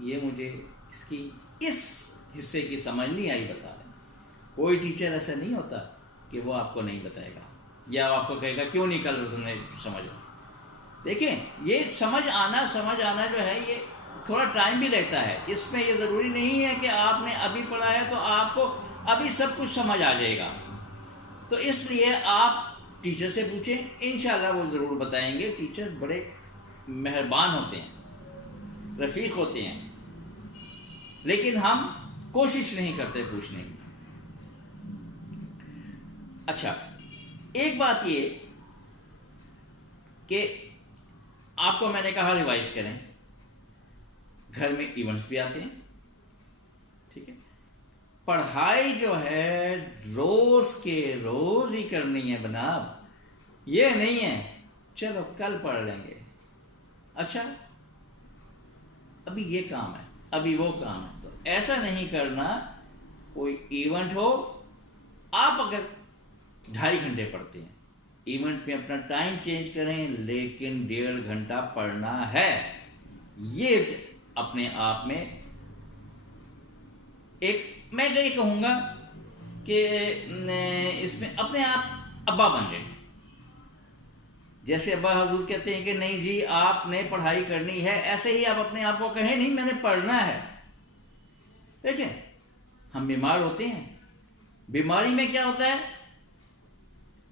یہ مجھے اس کی اس حصے کی سمجھ نہیں آئی، بتا دیں. کوئی ٹیچر ایسا نہیں ہوتا کہ وہ آپ کو نہیں بتائے گا یا آپ کو کہے گا کیوں نہیں کر تم نے سمجھا. دیکھیں یہ سمجھ آنا جو ہے یہ تھوڑا ٹائم بھی لیتا ہے. اس میں یہ ضروری نہیں ہے کہ آپ نے ابھی پڑھا ہے تو آپ کو ابھی سب کچھ سمجھ آ جائے گا. تو اس لیے آپ ٹیچر سے پوچھیں، انشاءاللہ وہ ضرور بتائیں گے. ٹیچرز بڑے مہربان ہوتے ہیں، رفیق ہوتے ہیں، لیکن ہم کوشش نہیں کرتے پوچھنے کی. اچھا، ایک بات یہ کہ آپ کو میں نے کہا ریوائز کریں. گھر میں ایونٹس بھی آتے ہیں، ٹھیک ہے. پڑھائی جو ہے روز کے روز ہی کرنی ہے جناب. یہ نہیں ہے چلو کل پڑھ لیں گے، اچھا ابھی یہ کام ہے ابھی وہ کام ہے. تو ایسا نہیں کرنا. کوئی ایونٹ ہو، آپ اگر 2.5 گھنٹے پڑھتے ہیں، ایونٹ میں اپنا ٹائم چینج کریں، لیکن 1.5 گھنٹہ پڑھنا ہے. یہ اپنے آپ میں ایک میں یہ کہوں گا کہ اس میں اپنے آپ ابا بن گئے. جیسے ابا حضور کہتے ہیں کہ نہیں جی آپ نے پڑھائی کرنی ہے، ایسے ہی آپ اپنے آپ کو کہیں نہیں میں نے پڑھنا ہے. دیکھیں ہم بیمار ہوتے ہیں، بیماری میں کیا ہوتا ہے،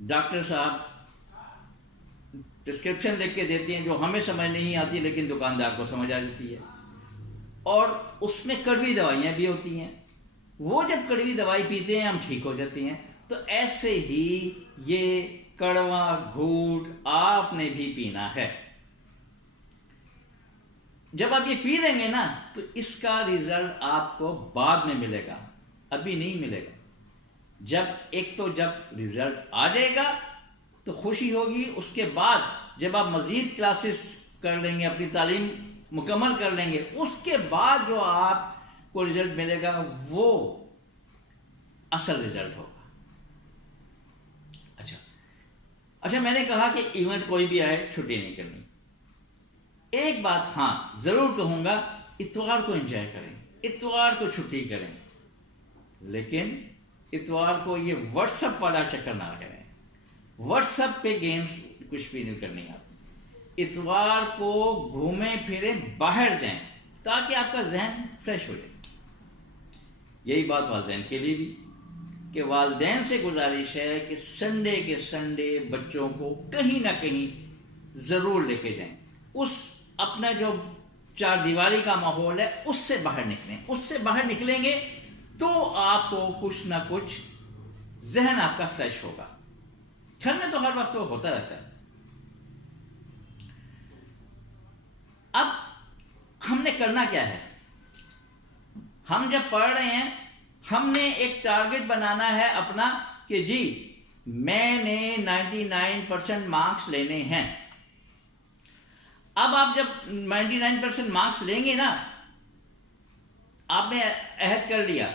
ڈاکٹر صاحب پرسکرپشن لکھ کے دیتے ہیں جو ہمیں سمجھ نہیں آتی لیکن دکاندار کو سمجھ آ جاتی ہے. اور اس میں کڑوی دوائیاں بھی ہوتی ہیں. وہ جب کڑوی دوائی پیتے ہیں ہم ٹھیک ہو جاتے ہیں. تو ایسے ہی یہ کڑوا گھونٹ آپ نے بھی پینا ہے. جب آپ یہ پی لیں گے نا تو اس کا رزلٹ آپ کو بعد میں ملے گا، ابھی نہیں ملے گا. جب رزلٹ آ جائے گا تو خوشی ہوگی. اس کے بعد جب آپ مزید کلاسز کر لیں گے، اپنی تعلیم مکمل کر لیں گے، اس کے بعد جو آپ کو رزلٹ ملے گا وہ اصل رزلٹ ہوگا. اچھا میں نے کہا کہ ایونٹ کوئی بھی آئے چھٹی نہیں کرنی. ایک بات ہاں ضرور کہوں گا، اتوار کو انجوائے کریں، اتوار کو چھٹی کریں، لیکن اتوار کو یہ واٹس ایپ والا چکر نہ کریں. واٹس ایپ پہ گیمز کچھ بھی نہیں کرنی. آپ اتوار کو گھومیں پھریں، باہر جائیں تاکہ آپ کا ذہن فریش ہو جائے. یہی بات والدین کے لیے بھی کہ والدین سے گزارش ہے کہ سنڈے کے سنڈے بچوں کو کہیں نہ کہیں ضرور لے کے جائیں. اس اپنا جو 4 دیواری کا ماحول ہے اس سے باہر نکلیں. اس سے باہر نکلیں گے تو آپ کو کچھ نہ کچھ ذہن آپ کا فریش ہوگا. گھر میں تو ہر وقت وہ ہوتا رہتا ہے. اب ہم نے کرنا کیا ہے؟ ہم جب پڑھ رہے ہیں ہم نے ایک ٹارگٹ بنانا ہے اپنا کہ جی میں نے 99% مارکس لینے ہیں. اب آپ جب 99% مارکس لیں گے نا، آپ نے عہد کر لیا،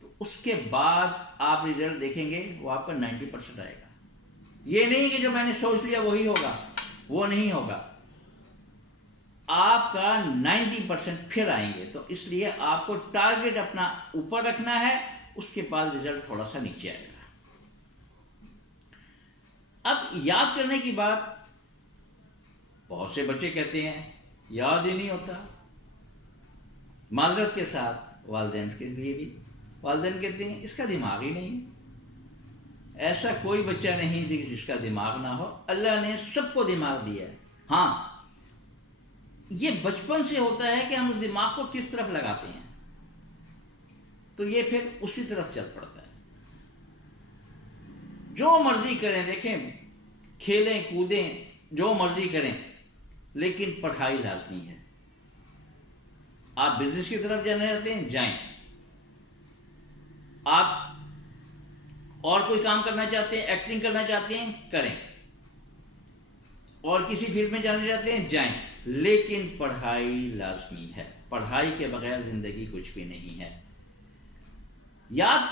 تو اس کے بعد آپ رزلٹ دیکھیں گے وہ آپ کا 90% آئے گا. یہ نہیں کہ جو میں نے سوچ لیا وہی ہوگا، وہ نہیں ہوگا. آپ کا 90% پھر آئیں گے. تو اس لیے آپ کو ٹارگٹ اپنا اوپر رکھنا ہے، اس کے بعد رزلٹ تھوڑا سا نیچے آئے گا. اب یاد کرنے کی بات، بہت سے بچے کہتے ہیں یاد ہی نہیں ہوتا. معذرت کے ساتھ والدین کے لیے بھی، والدین کہتے ہیں اس کا دماغ ہی نہیں. ایسا کوئی بچہ نہیں جس کا دماغ نہ ہو. اللہ نے سب کو دماغ دیا ہے. ہاں یہ بچپن سے ہوتا ہے کہ ہم اس دماغ کو کس طرف لگاتے ہیں تو یہ پھر اسی طرف چل پڑتا ہے. جو مرضی کریں، دیکھیں کھیلیں کودیں جو مرضی کریں، لیکن پڑھائی لازمی ہے. آپ بزنس کی طرف جانا چاہتے ہیں جائیں، آپ اور کوئی کام کرنا چاہتے ہیں، ایکٹنگ کرنا چاہتے ہیں کریں، اور کسی فیلڈ میں جانا چاہتے ہیں جائیں، لیکن پڑھائی لازمی ہے. پڑھائی کے بغیر زندگی کچھ بھی نہیں ہے. یاد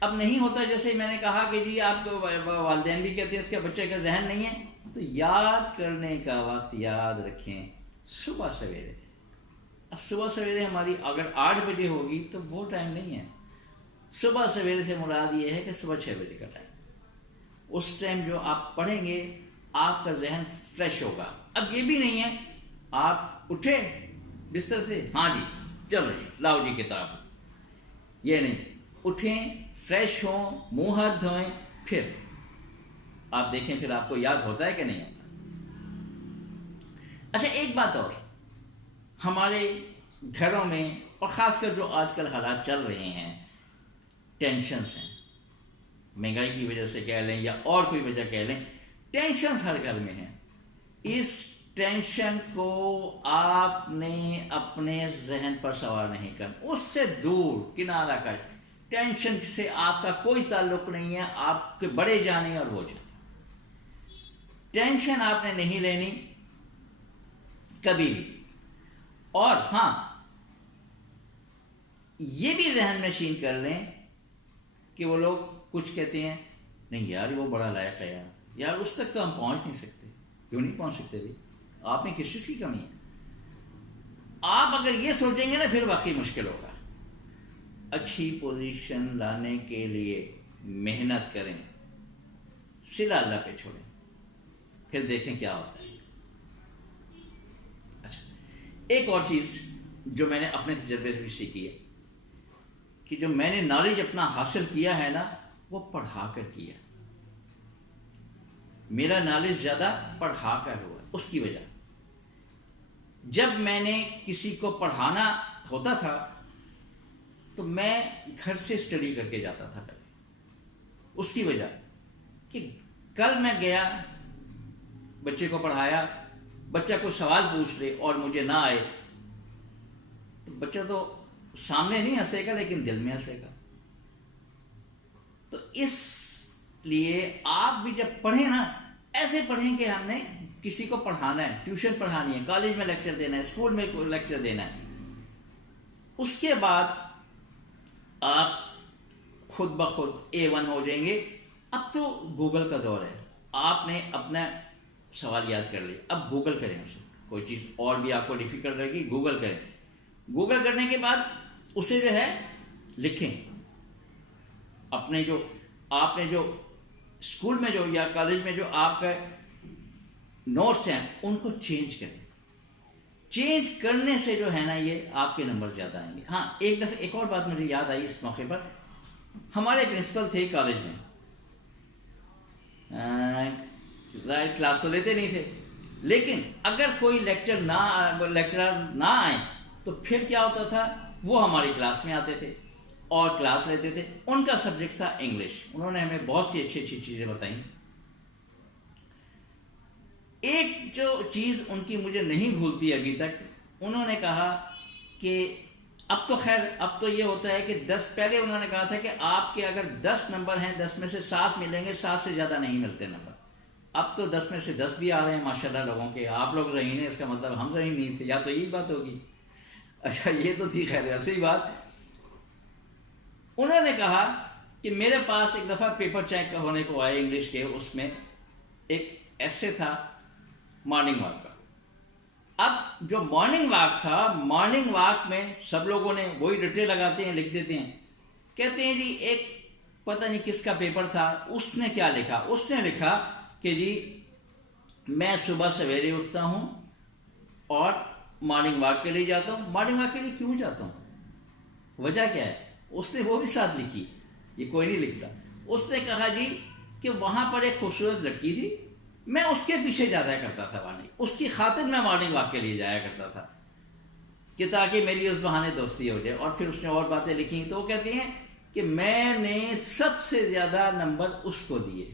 اب نہیں ہوتا، جیسے میں نے کہا کہ جی آپ کو والدین بھی کہتے ہیں اس کے بچے کا ذہن نہیں ہے، تو یاد کرنے کا وقت یاد رکھیں صبح سویرے. اب صبح سویرے ہماری اگر 8 بجے ہوگی تو وہ ٹائم نہیں ہے. صبح سویرے سے مراد یہ ہے کہ صبح 6 بجے کا ٹائم. اس ٹائم جو آپ پڑھیں گے آپ کا ذہن فریش ہوگا. اب یہ بھی نہیں ہے آپ اٹھے بستر سے، ہاں جی چلو جی لاؤ جی کتاب، یہ نہیں. اٹھیں، فریش ہوں، منہ ہاتھ دھوئیں، پھر آپ دیکھیں پھر آپ کو یاد ہوتا ہے کہ نہیں ہوتا. اچھا ایک بات اور، ہمارے گھروں میں اور خاص کر جو آج کل حالات چل رہے ہیں، ٹینشنز ہیں، مہنگائی کی وجہ سے کہہ لیں یا اور کوئی وجہ کہہ لیں، ٹینشنز ہر گھر میں ہیں. اس ٹینشن کو آپ نے اپنے ذہن پر سوار نہیں کرنا، اس سے دور کنارہ کر. ٹینشن سے آپ کا کوئی تعلق نہیں ہے، آپ کے بڑے جانے اور وہ جانے. ٹینشن آپ نے نہیں لینی کبھی بھی. اور ہاں یہ بھی ذہن نشین کر لیں کہ وہ لوگ کچھ کہتے ہیں نہیں یار وہ بڑا لائق ہے، یار اس تک تو ہم پہنچ نہیں سکتے. کیوں نہیں پہنچ سکتے بھائی؟ آپ میں کس چیز کی کمی ہے؟ آپ اگر یہ سوچیں گے نا پھر واقعی مشکل ہوگا. اچھی پوزیشن لانے کے لیے محنت کریں، صلہ اللہ پہ چھوڑیں، پھر دیکھیں کیا ہوتا ہے. اچھا ایک اور چیز جو میں نے اپنے تجربے سے بھی سیکھی ہے کہ جو میں نے نالج اپنا حاصل کیا ہے نا وہ پڑھا کر کیا. میرا نالج زیادہ پڑھا کر ہوا. اس کی وجہ جب میں نے کسی کو پڑھانا ہوتا تھا تو میں گھر سے اسٹڈی کر کے جاتا تھا پہلے. اس کی وجہ کہ کل میں گیا بچے کو پڑھایا، بچہ کوئی سوال پوچھ لے اور مجھے نہ آئے تو بچہ تو سامنے نہیں ہنسے گا لیکن دل میں ہنسے گا. تو اس لیے آپ بھی جب پڑھیں نا ایسے پڑھیں کہ ہم نے کسی کو پڑھانا ہے، ٹیوشن پڑھانی ہے، کالج میں لیکچر دینا ہے، اسکول میں لیکچر دینا ہے. اس کے بعد آپ خود بخود A1 ہو جائیں گے. اب تو گوگل کا دور ہے، آپ نے اپنا سوال یاد کر لیا، اب گوگل کریں اسے. کوئی چیز اور بھی آپ کو ڈیفیکلٹ رہے گی گوگل کریں. گوگل کرنے کے بعد اسے جو ہے لکھیں. اپنے جو آپ نے جو اسکول میں جو یا کالج میں جو آپ کا نوٹس ہیں ان کو چینج کریں. چینج کرنے سے جو ہے نا یہ آپ کے نمبر زیادہ آئیں گے. ہاں ایک دفعہ ایک اور بات مجھے یاد آئی اس موقع پر. ہمارے پرنسپل تھے کالج میں، کلاس تو لیتے نہیں تھے لیکن اگر کوئی لیکچرر نہ آئے تو پھر کیا ہوتا تھا، وہ ہماری کلاس میں آتے تھے اور کلاس لیتے تھے. ان کا سبجیکٹ تھا انگلش. انہوں نے ہمیں بہت سی اچھی اچھی چیزیں بتائیں. ایک جو چیز ان کی مجھے نہیں بھولتی ابھی تک، انہوں نے کہا کہ اب تو خیر اب تو یہ ہوتا ہے کہ 10، پہلے انہوں نے کہا تھا کہ آپ کے اگر 10 نمبر ہیں 10 میں سے 7 ملیں گے، 7 سے زیادہ نہیں ملتے نمبر. اب تو 10 میں سے 10 بھی آ رہے ہیں ماشاءاللہ لوگوں کے. آپ لوگ ذہین ہیں اس کا مطلب ہم ذہین نہیں تھے، یا تو یہی بات ہوگی. اچھا یہ تو تھی خیر ایسی بات. انہوں نے کہا کہ میرے پاس ایک دفعہ پیپر چیک ہونے کو آئے انگلش کے، اس میں ایک ایسے تھا مارننگ واک کا. اب جو مارننگ واک تھا، مارننگ واک میں سب لوگوں نے وہی رٹے لگاتے ہیں، لکھ دیتے ہیں. کہتے ہیں جی ایک پتہ نہیں کس کا پیپر تھا، اس نے کیا لکھا، اس نے لکھا کہ جی میں صبح سویرے اٹھتا ہوں اور مارننگ واک کے لیے جاتا ہوں. مارننگ واک کے لیے کیوں جاتا ہوں، وجہ کیا ہے؟ اس نے وہ بھی ساتھ لکھی، یہ کوئی نہیں لکھتا. اس نے کہا جی کہ وہاں پر ایک خوبصورت لڑکی تھی، میں اس کے پیچھے جایا کرتا تھا، اس کی خاطر میں مارننگ واک کے لیے جایا کرتا تھا کہ تاکہ میری اس بہانے دوستی ہو جائے. اور پھر اس نے اور باتیں لکھی تو وہ کہتے ہیں کہ میں نے سب سے زیادہ نمبر اس کو دیے.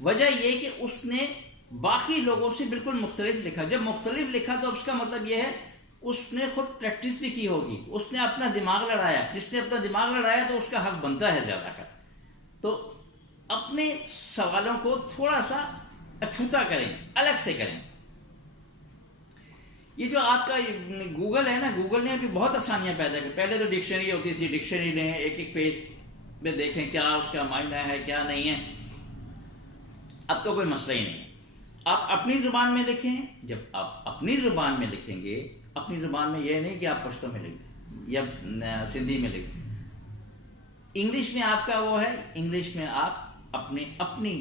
وجہ یہ کہ اس نے باقی لوگوں سے بالکل مختلف لکھا. جب مختلف لکھا تو اس کا مطلب یہ ہے اس نے خود پریکٹس بھی کی ہوگی، اس نے اپنا دماغ لڑایا. جس نے اپنا دماغ لڑایا تو اس کا حق بنتا ہے زیادہ کا. تو اپنے سوالوں کو تھوڑا سا اچھوتا کریں، الگ سے کریں. یہ جو آپ کا گوگل ہے نا، گوگل نے ابھی بہت آسانیاں پیدا کی. پہلے تو ڈکشنری ہوتی تھی، ڈکشنری لیں ایک ایک پیج میں دیکھیں کیا اس کا معنی ہے کیا نہیں ہے. اب تو کوئی مسئلہ ہی نہیں ہے. آپ اپنی زبان میں لکھیں. جب آپ اپنی زبان میں لکھیں گے اپنی زبان میں، یہ نہیں کہ آپ پشتو میں لکھ دیں یا سندھی میں لکھ دیں. انگلش میں آپ کا وہ ہے، انگلش میں آپ اپنی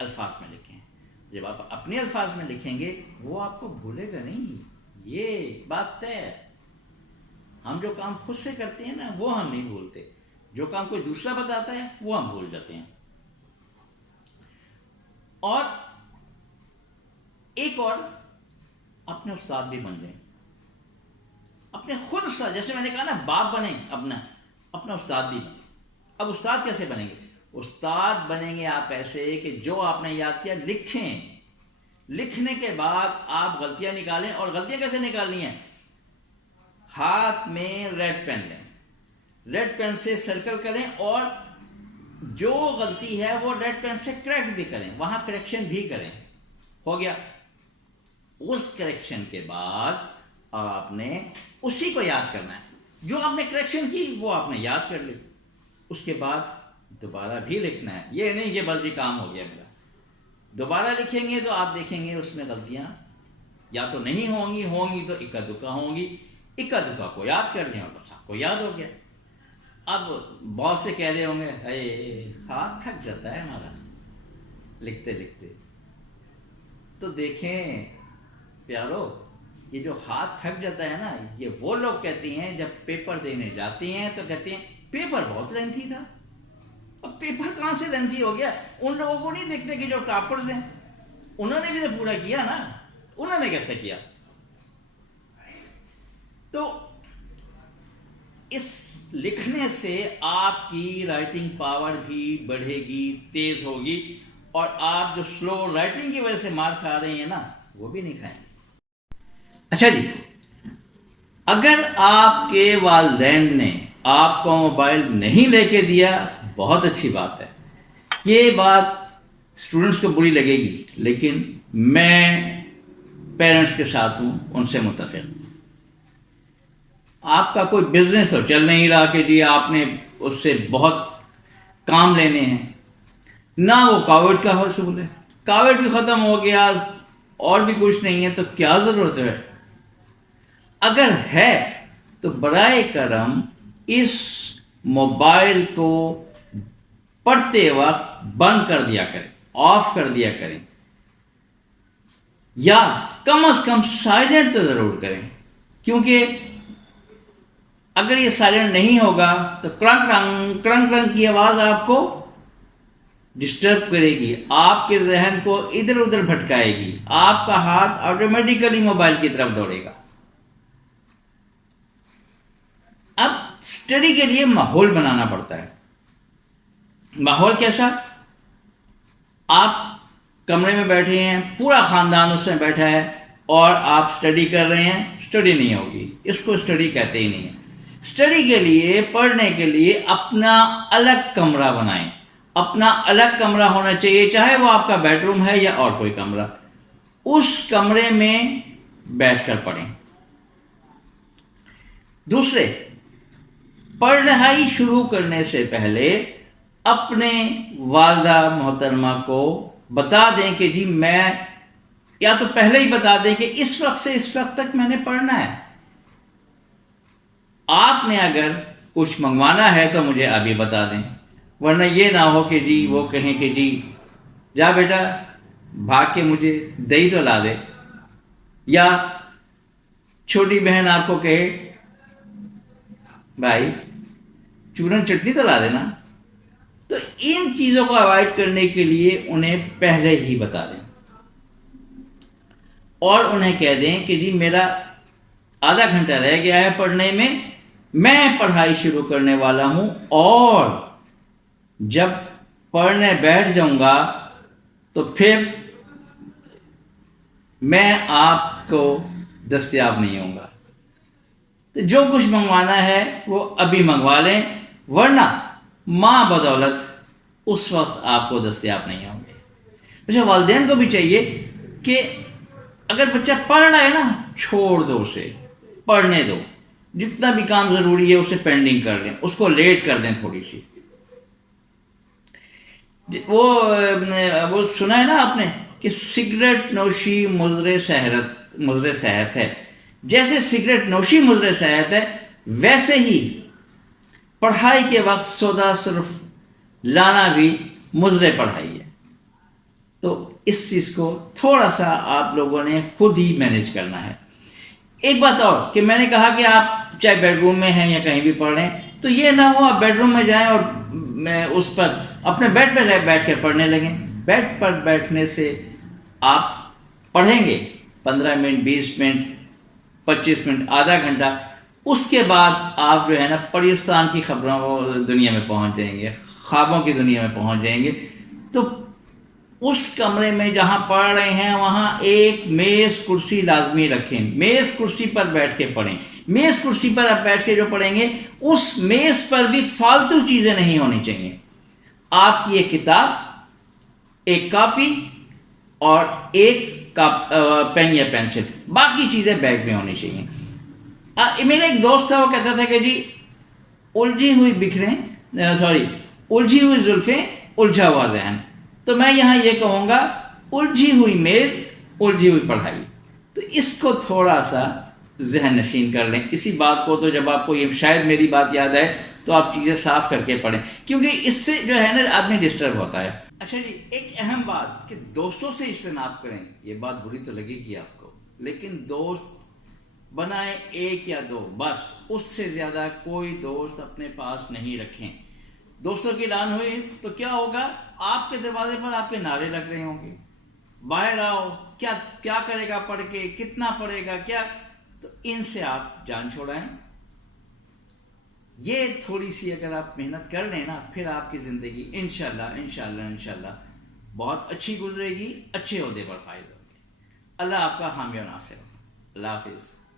الفاظ میں لکھیں. جب آپ اپنے الفاظ میں لکھیں گے وہ آپ کو بھولے گا نہیں، یہ بات طے ہے. ہم جو کام خود سے کرتے ہیں نا وہ ہم نہیں بھولتے، جو کام کوئی دوسرا بتاتا ہے وہ ہم بھول جاتے ہیں. اور ایک اور، اپنے استاد بھی بن جائیں، اپنے خود استاد. جیسے میں نے کہا نا باپ بنیں، اپنا استاد بھی بنیں. اب استاد کیسے بنیں گے؟ استاد بنیں گے آپ ایسے کہ جو آپ نے یاد کیا لکھیں. لکھنے کے بعد آپ غلطیاں نکالیں. اور غلطیاں کیسے نکالنی ہیں؟ ہاتھ میں ریڈ پین لیں، ریڈ پین سے سرکل کریں اور جو غلطی ہے وہ ریڈ پین سے کریکٹ بھی کریں، وہاں کریکشن بھی کریں. ہو گیا. اس کریکشن کے بعد آپ نے اسی کو یاد کرنا ہے. جو آپ نے کریکشن کی وہ آپ نے یاد کر لی. اس کے بعد دوبارہ بھی لکھنا ہے. یہ نہیں کہ بس یہ کام ہو گیا میرا. دوبارہ لکھیں گے تو آپ دیکھیں گے اس میں غلطیاں یا تو نہیں ہوں گی تو اکا دکا ہوں گی. اکا دکا کو یاد کر لیں اور بس آپ کو یاد ہو گیا. اب بہت سے کہہ رہے ہوں گے اے ہاتھ تھک جاتا ہے ہمارا لکھتے لکھتے. تو دیکھیں پیارو، یہ جو ہاتھ تھک جاتا ہے نا، یہ وہ لوگ کہتے ہیں جب پیپر دینے جاتے ہیں تو کہتے ہیں پیپر بہت لینتھی تھا. اب پیپر کہاں سے لینتھی ہو گیا؟ ان لوگوں کو نہیں دیکھتے کہ جو ٹاپرز ہیں انہوں نے بھی تو پورا کیا نا. انہوں نے کیسے کیا؟ تو اس لکھنے سے آپ کی رائٹنگ پاور بھی بڑھے گی، تیز ہوگی، اور آپ جو سلو رائٹنگ کی وجہ سے مار کھا رہے ہیں نا وہ بھی نہیں کھائیں گے. اچھا جی، اگر آپ کے والدین نے آپ کو موبائل نہیں لے کے دیا بہت اچھی بات ہے. یہ بات اسٹوڈنٹس کو بری لگے گی لیکن میں پیرنٹس کے ساتھ ہوں، ان سے متفق ہوں. آپ کا کوئی بزنس تو چل نہیں رہا کہ جی آپ نے اس سے بہت کام لینے ہیں، نہ وہ کووڈ کا حصول ہے، کووڈ بھی ختم ہو گیا اور بھی کچھ نہیں ہے تو کیا ضرورت ہے؟ اگر ہے تو برائے کرم اس موبائل کو پڑھتے وقت بند کر دیا کریں، آف کر دیا کریں، یا کم از کم سائلنٹ تو ضرور کریں. کیونکہ اگر یہ سائلنٹ نہیں ہوگا تو کرنگ کرنگ کرنگ کرنگ کی آواز آپ کو ڈسٹرب کرے گی، آپ کے ذہن کو ادھر ادھر بھٹکائے گی، آپ کا ہاتھ آٹومیٹیکلی موبائل کی طرف دوڑے گا. اب اسٹڈی کے لیے ماحول بنانا پڑتا ہے. ماحول کیسا؟ آپ کمرے میں بیٹھے ہیں، پورا خاندان اس میں بیٹھا ہے اور آپ اسٹڈی کر رہے ہیں، اسٹڈی نہیں ہوگی. اس کو اسٹڈی کہتے ہی نہیں ہیں. اسٹڈی کے لیے، پڑھنے کے لیے اپنا الگ کمرہ بنائیں. اپنا الگ کمرہ ہونا چاہیے، چاہے وہ آپ کا بیڈ روم ہے یا اور کوئی کمرہ. اس کمرے میں بیٹھ کر پڑھیں. دوسرے، پڑھائی شروع کرنے سے پہلے اپنے والدہ محترمہ کو بتا دیں کہ جی میں، یا تو پہلے ہی بتا دیں کہ اس وقت سے اس وقت تک میں نے پڑھنا ہے. آپ نے اگر کچھ منگوانا ہے تو مجھے ابھی بتا دیں، ورنہ یہ نہ ہو کہ جی وہ کہیں کہ جی جا بیٹا بھاگ کے مجھے دہی تو لا دے، یا چھوٹی بہن آپ کو کہے بھائی چورن چٹنی تو لا دینا. تو ان چیزوں کو اوائڈ کرنے کے لیے انہیں پہلے ہی بتا دیں اور انہیں کہہ دیں کہ جی میرا آدھا گھنٹہ رہ گیا ہے پڑھنے میں پڑھائی شروع کرنے والا ہوں، اور جب پڑھنے بیٹھ جاؤں گا تو پھر میں آپ کو دستیاب نہیں ہوں گا. تو جو کچھ منگوانا ہے وہ ابھی منگوا لیں، ورنہ ماں بدولت اس وقت آپ کو دستیاب نہیں ہوں گے. اچھا، والدین کو بھی چاہیے کہ اگر بچہ پڑھ رہا ہے نا چھوڑ دو اسے، پڑھنے دو. جتنا بھی کام ضروری ہے اسے پینڈنگ کر لیں، اس کو لیٹ کر دیں تھوڑی سی. وہ سنا ہے نا آپ نے کہ سگریٹ نوشی مضر صحت ہے. جیسے سگریٹ نوشی مضر صحت ہے، ویسے ہی پڑھائی کے وقت سودا سرف لانا بھی مضر پڑھائی ہے. تو اس چیز کو تھوڑا سا آپ لوگوں نے خود ہی مینیج کرنا ہے. ایک بات اور کہ میں نے کہا کہ آپ چاہے بیڈ روم میں ہیں یا کہیں بھی پڑھ رہے ہیں تو یہ نہ ہو آپ بیڈ روم میں جائیں اور اس پر اپنے بیڈ پہ بیٹھ کے پڑھنے لگیں. بیڈ پر بیٹھنے سے آپ پڑھیں گے 15 منٹ 20 منٹ 25 منٹ آدھا گھنٹہ، اس کے بعد آپ جو ہے نا پاکستان کی خبروں دنیا میں پہنچ جائیں گے، خوابوں کی دنیا میں پہنچ جائیں گے. تو اس کمرے میں جہاں پڑھ رہے ہیں وہاں ایک میز کرسی لازمی رکھیں، میز کرسی پر بیٹھ کے پڑھیں. میز کرسی پر آپ بیٹھ کے جو پڑھیں گے اس میز پر بھی فالتو چیزیں نہیں ہونی چاہیے. آپ کی ایک کتاب، ایک کاپی اور ایک پین یا پینسل، باقی چیزیں بیگ میں ہونی چاہیے. میرا ایک دوست تھا، وہ کہتا تھا کہ جی الجھی ہوئی زلفیں الجھا ہوا ذہن. تو میں یہاں یہ کہوں گا الجھی ہوئی میز الجھی ہوئی پڑھائی. تو اس کو تھوڑا سا ذہن نشین کر لیں. اسی بات کو تو جب آپ کو یہ شاید میری بات یاد آئے تو آپ چیزیں صاف کر کے پڑھیں، کیونکہ اس سے جو ہے نا آدمی ڈسٹرب ہوتا ہے. اچھا جی، ایک اہم بات کہ دوستوں سے اجتناب کریں. یہ بات بری تو لگے گی آپ کو، لیکن دوست بنائیں ایک یا دو بس، اس سے زیادہ کوئی دوست اپنے پاس نہیں رکھیں. دوستوں کی اعلان ہوئی تو کیا ہوگا، آپ کے دروازے پر آپ کے نعرے لگ رہے ہوں گے، باہر آؤ، کیا کرے گا پڑھ کے، کتنا پڑھے گا کیا. تو ان سے آپ جان چھوڑائیں. یہ تھوڑی سی اگر آپ محنت کر لیں نا، پھر آپ کی زندگی انشاءاللہ بہت اچھی گزرے گی، اچھے عہدے پر فائز ہوگی. اللہ آپ کا حامی و ناصر. اللہ حافظ.